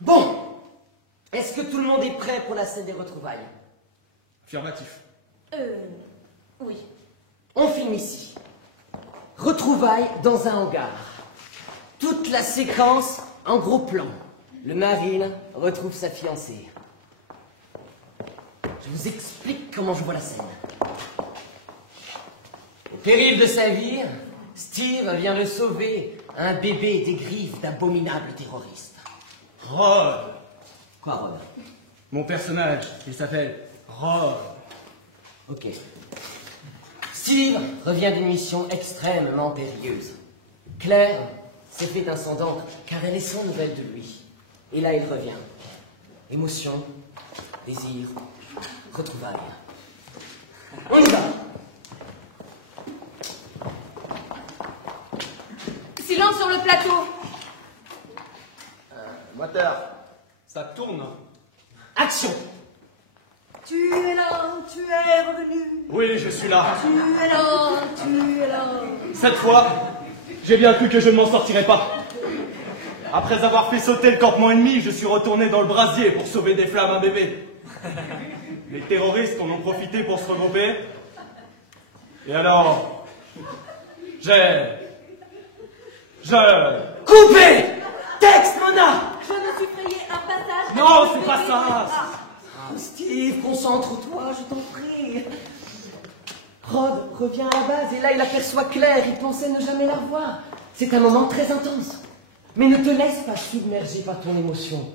Bon, est-ce que tout le monde est prêt pour la scène des retrouvailles? Affirmatif. Oui. On filme ici. Retrouvailles dans un hangar. Toute la séquence en gros plan. Le marine retrouve sa fiancée. Je vous explique comment je vois la scène. Au péril de sa vie, Steve vient de sauver un bébé des griffes d'abominables terroristes. Rod. Quoi, Rod? Mon personnage, il s'appelle Rod. Ok. Steve revient d'une mission extrêmement périlleuse. Claire s'est fait incendante car elle est sans nouvelle de lui. Et là, il revient. Émotion, désir, retrouvailles. On y va. Silence sur le plateau. Moteur. Ça tourne. Action. Tu es là, tu es revenu. Oui, je suis là. Tu es là, tu es là. Cette fois, j'ai bien cru que je ne m'en sortirais pas. Après avoir fait sauter le campement ennemi, je suis retourné dans le brasier pour sauver des flammes un bébé. Les terroristes en ont profité pour se regrouper. Et alors, Coupez. Texte, Mona. Je me suis frayé un passage. Non, c'est pas ça. Oh, Steve, concentre-toi, je t'en prie. Rod revient à la base et là il aperçoit Claire, il pensait ne jamais la revoir. C'est un moment très intense. Mais ne te laisse pas submerger par ton émotion.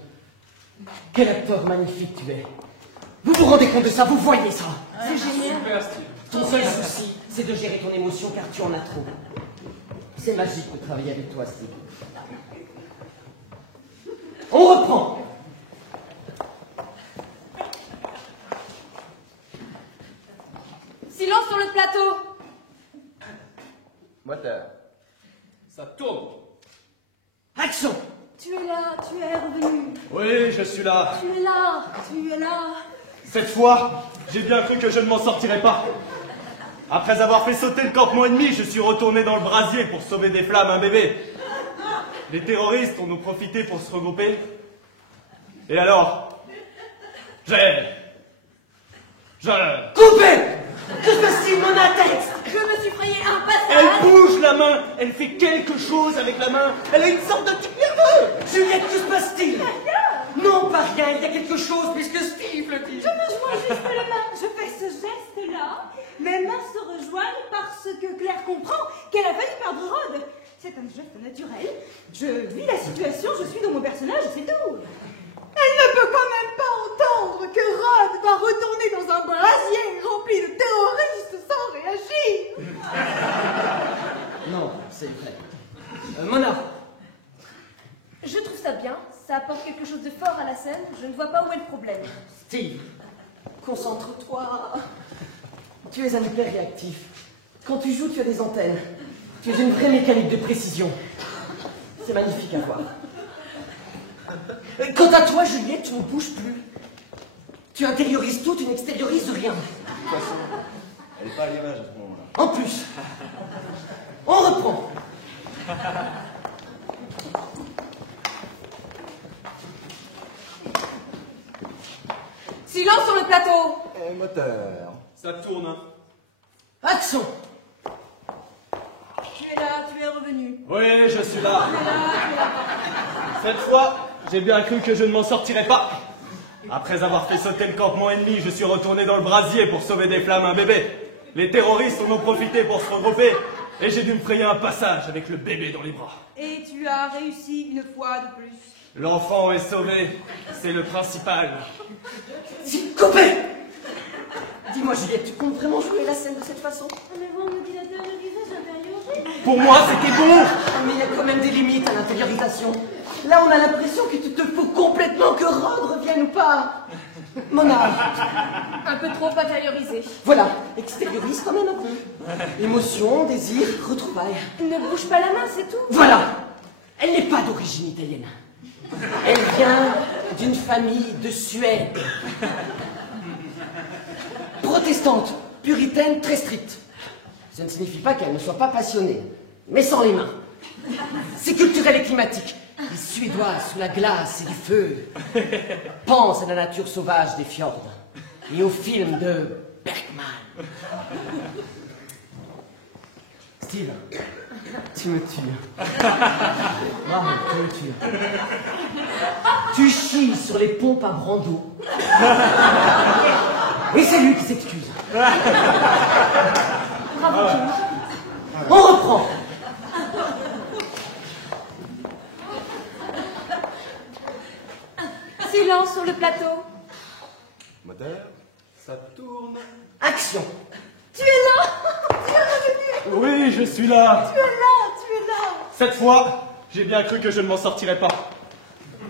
Quel acteur magnifique tu es. Vous vous rendez compte de ça, vous voyez ça. C'est génial. Super, Steve. Ton seul souci, c'est de gérer ton émotion car tu en as trop. C'est magique de travailler avec toi, Steve. On reprend. Silence sur le plateau. Moteur. Ça tourne. Action. Tu es là, tu es revenu. Oui, je suis là. Tu es là, tu es là. Cette fois, j'ai bien cru que je ne m'en sortirais pas. Après avoir fait sauter le campement ennemi, je suis retourné dans le brasier pour sauver des flammes un bébé. Les terroristes en ont profité pour se regrouper. Et alors, Coupez. Que se passe-t-il, Mona, texte? Je me suis frayé un passage. Elle bouge la main, elle fait quelque chose avec la main, elle a une sorte de tic nerveux. Juliette, que se passe-t-il? Non, pas rien, il y a quelque chose puisque Steve le dit. Je me joins juste les mains. Je fais ce geste-là. Mes mains se rejoignent parce que Claire comprend qu'elle a failli perdre Rod. C'est un geste naturel. Je vis la situation, je suis dans mon personnage, c'est tout. Elle ne peut quand même pas entendre que Rod va retourner dans un brasier rempli de terroristes sans réagir. Non, c'est vrai. Mona. Je trouve ça bien. Ça apporte quelque chose de fort à la scène. Je ne vois pas où est le problème. Steve, concentre-toi. Tu es un hyper réactif. Quand tu joues, tu as des antennes. Tu es une vraie mécanique de précision. C'est magnifique à voir. Quant à toi, Juliette, tu ne bouges plus. Tu intériorises tout, tu n'extériorises rien. De toute façon, elle n'est pas à l'image à ce moment-là. En plus, on reprend. Silence sur le plateau. Et moteur. Ça tourne. Action. Tu es là, tu es revenu. Oui, je suis là. Tu es là, tu es là. Cette fois, j'ai bien cru que je ne m'en sortirais pas. Après avoir fait sauter le campement ennemi, je suis retourné dans le brasier pour sauver des flammes un bébé. Les terroristes en ont profité pour se regrouper et j'ai dû me frayer un passage avec le bébé dans les bras. Et tu as réussi une fois de plus. L'enfant est sauvé, c'est le principal. Si, coupez. Dis-moi, Juliette, tu comptes vraiment jouer la scène de cette façon? Mais bon, modulateur de visage intériorisé. Pour moi, c'était bon. Ah, mais il y a quand même des limites à l'intériorisation. Là, on a l'impression que tu te fous complètement que Rod revienne ou pas. Mona, Un peu trop intériorisé. voilà, extériorise quand même un peu. Émotion, désir, retrouvailles. Ne bouge pas la main, c'est tout. Voilà, elle n'est pas d'origine italienne. Elle vient d'une famille de Suède. Protestante, puritaine, très stricte. Ça ne signifie pas qu'elle ne soit pas passionnée, mais sans les mains. C'est culturel et climatique. les Suédois sous la glace et du feu. Pense à la nature sauvage des fjords et aux films de Bergman. Steve, tu me tues. Ah, tu me tues. Tu chies sur les pompes à Brando. Et c'est lui qui s'excuse. Bravo, Jimmy. On reprend. Silence sur le plateau. Moteur, ça tourne. Action. Tu es là. Tu es revenu. Oui, je suis là. Tu es là. Tu es là. Cette fois, j'ai bien cru que je ne m'en sortirais pas.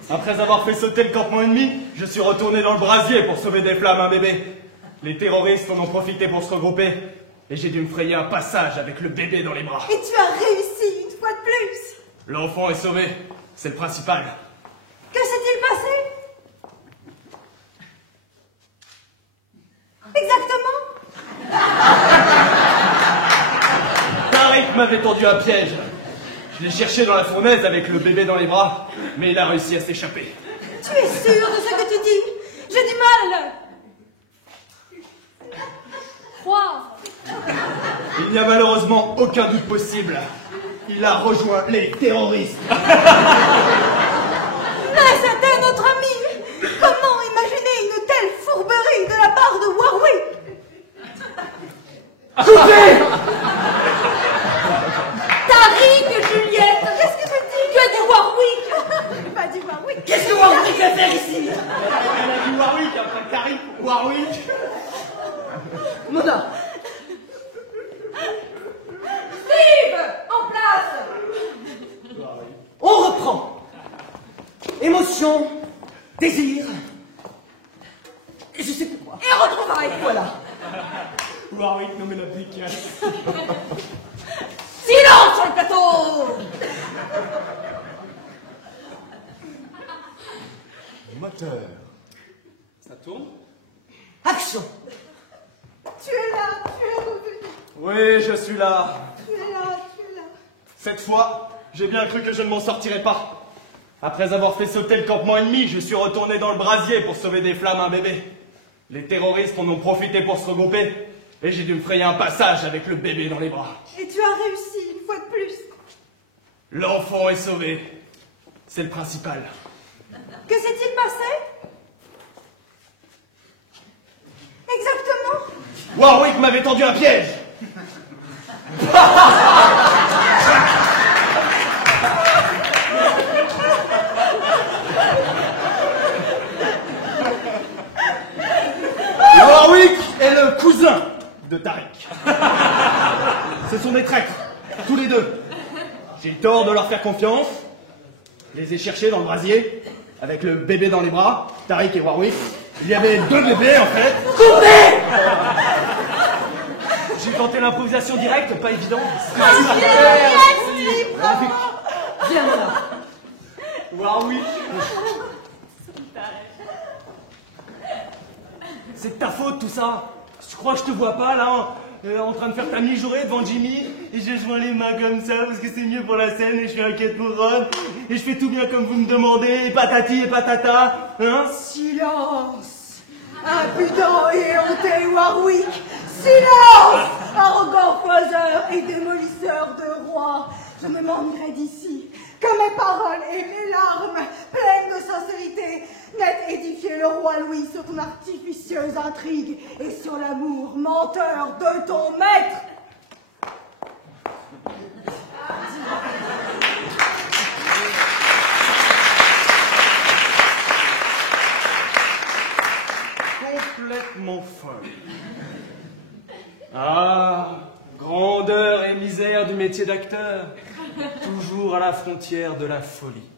Après avoir fait sauter le campement ennemi, je suis retourné dans le brasier pour sauver des flammes un bébé. Les terroristes en ont profité pour se regrouper et j'ai dû me frayer un passage avec le bébé dans les bras. Et tu as réussi une fois de plus. L'enfant est sauvé, c'est le principal. Que s'est-il passé? Exactement. Tariq m'avait tendu un piège. Je l'ai cherché dans la fournaise avec le bébé dans les bras, mais il a réussi à s'échapper. Tu es sûr de ce que tu dis? J'ai du mal. Croire. Il n'y a malheureusement aucun doute possible. Il a rejoint les terroristes. Mais c'était notre ami. Comment imaginer une telle fourberie de la part de Warwick? Tariq, Juliette. Qu'est-ce que tu dis? Tu as dit Warwick. Je n'ai pas dit Warwick. Qu'est-ce que Warwick va faire ici? Elle a dit Warwick, après Tariq, Warwick. Mona. Steve, en place. On reprend. Émotion, désir. Et je sais plus quoi. Et retrouvailles. Voilà. Warwick nommé la piquette. Silence sur le plateau. Moteur. Ça tourne? Action. Tu es là. Tu es revenu. Oui, je suis là. Tu es là. Tu es là. Cette fois, j'ai bien cru que je ne m'en sortirais pas. Après avoir fait sauter le campement ennemi, je suis retourné dans le brasier pour sauver des flammes un bébé. Les terroristes en ont profité pour se regrouper et j'ai dû me frayer un passage avec le bébé dans les bras. Et tu as réussi une fois de plus. L'enfant est sauvé. C'est le principal. Que s'est-il passé? Exactement. Warwick m'avait tendu un piège. Warwick est le cousin de Tariq. Ce sont des traîtres, tous les deux. J'ai tort de leur faire confiance. Je les ai cherchés dans le brasier, avec le bébé dans les bras, Tariq et Warwick. Il y avait 2 bébés en fait. Coupez. J'ai tenté l'improvisation directe, pas évident. Viens, Mona. Warwick. C'est de ta faute tout ça. Tu crois que je te vois pas là, en train de faire ta mijaurée devant Jimmy, et je joins les mains comme ça parce que c'est mieux pour la scène et je suis inquiète pour Rod, et je fais tout bien comme vous me demandez, et patati et patata, hein? Silence. Impudent et éhonté Warwick. Silence. Arrogant faiseur et démolisseur de rois. Je me m'en irai d'ici. Que mes paroles et mes larmes, pleines de sincérité, n'aient édifié le roi Louis sur ton artificieuse intrigue et sur l'amour menteur de ton maître. Complètement folle. Ah, grandeur et misère du métier d'acteur, toujours à la frontière de la folie.